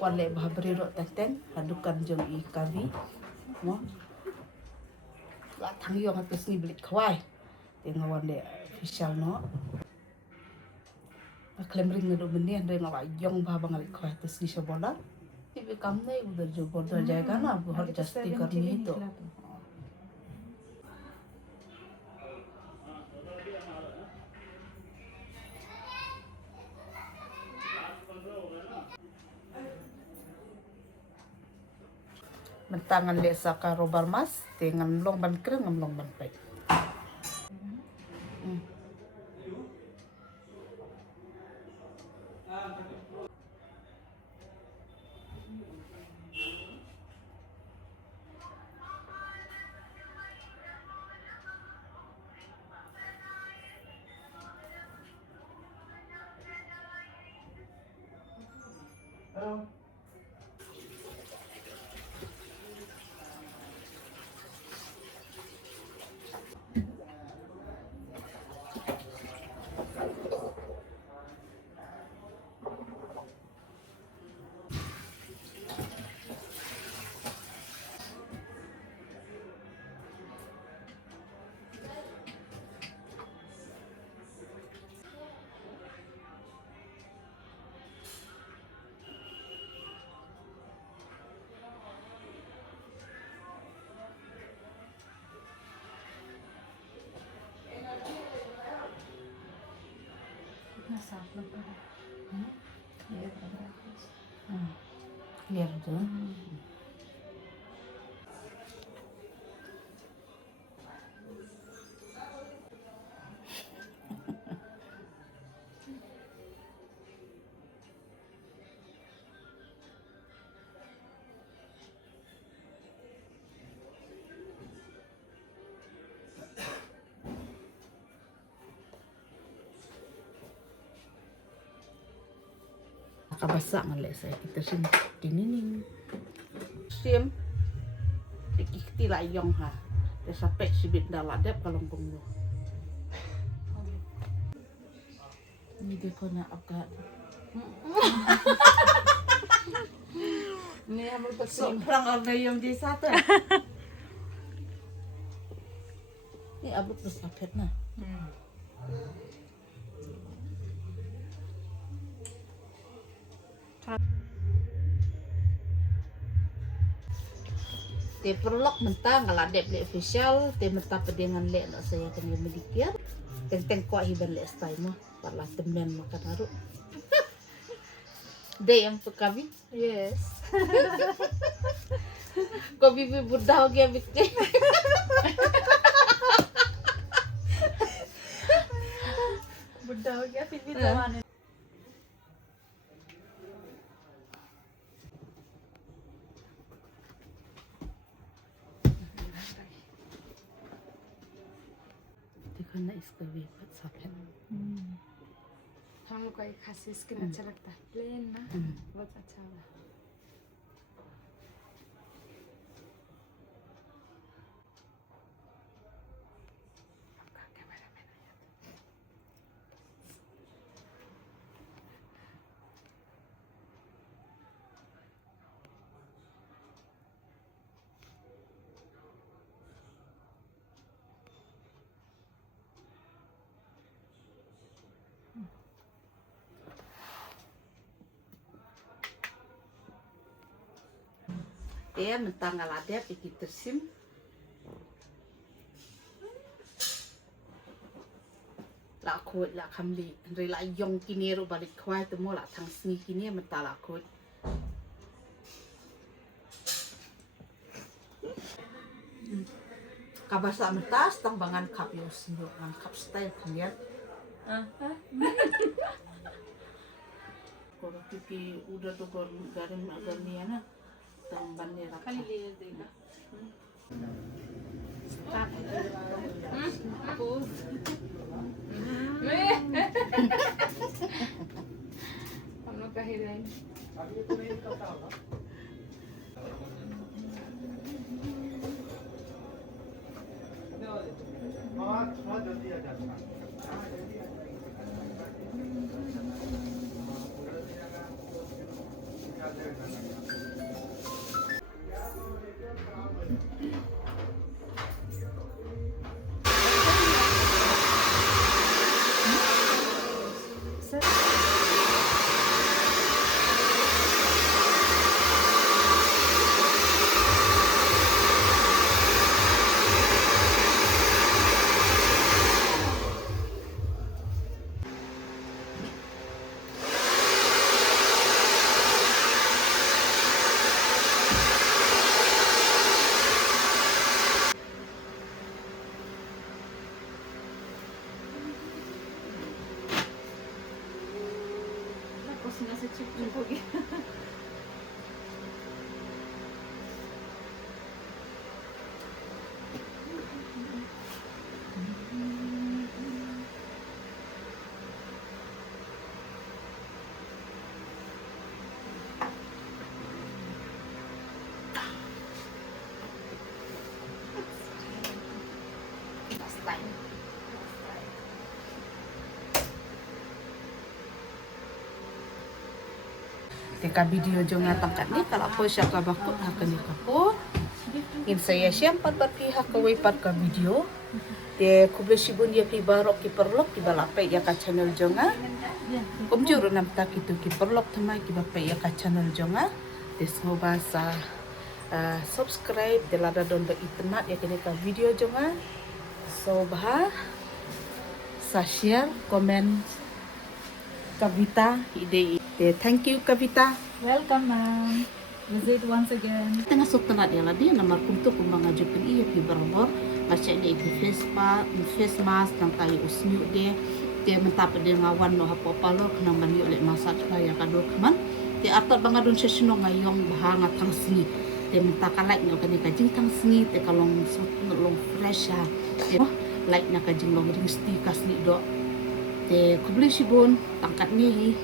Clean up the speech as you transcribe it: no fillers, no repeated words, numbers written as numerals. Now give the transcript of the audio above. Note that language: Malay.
wale bahabri ro tenten hadukan jong I kavi mo la thang yo ngates ni blit khwai tenga wale official no aklem ring ndo bende ndo ngala yong ba bangal khwai tes ni shobola tibe kam nei udah jo border jaga na bahar jasti karni to mentangan le saka robar mas dengan long ban kreng long ban pai clear tuh kabasa ngale saya kita sim dinining sim dikikti layong ha te sampai sibit daladep kalau bunglo ini dia kena agak ini ambil betul perang ada yang di satu ini abut terus apet nah te perlok mentang kalau ada beli official te mentah pedengan le nak saya kena medikir teng kuat hiban le style mah parla temen makan haru de yang pekabi yes ko bibi buddha ho gaya bitte बुढ़ा हो गया फिर भी जवान है दिखाना इसका भी बहुत साफ है हम लोग को एक खासी स्किन अच्छा लगता है प्लेन ना बहुत अच्छा होगा dia mentang ngaladep iki tersim la khoi la khamli re la yong kini ro balik khwai tu mo la thang sni kini mentala khoi kabasa mentas tang bangan kap yo sino ngan kap style kalian kalau pipi udah tuh garing agarniana tambannya खाली ले देगा हम लोग का heroine Tapos nasa chip yung pogi. Last time. Teka video jo nga tangkat ni kalau po siya kabakot hakan ni kapo. In saya siyempre berpihak ke wipat ka video. Te kublesibun ya ki barok ki perlok ki balapay ya ka channel jo nga. Kumjuro nam tak itu ki perlok thamai ki bapay ya ka channel jo nga. Te semoga sa subscribe te lada don ba itmat ya kini ka video jo nga. So bah sa share comment Kavita ide. Thank you Kavita. Welcome, ma'am. Visit once again. Tengah sotna dia lah dia nama kuntuk kumanga jupin iya pi barabor macam ni face mask tang tai usmi dia mentap dia ngawan no hapo palo kena mani oleh masak ya kado kaman dia atat bangadun sesino ngayong bahanga tang sini dia minta kalai no kani kajing tang sini te kalong long fresh ha dia like na kajing long ring stick kasni do te kubli sibon tangkat ni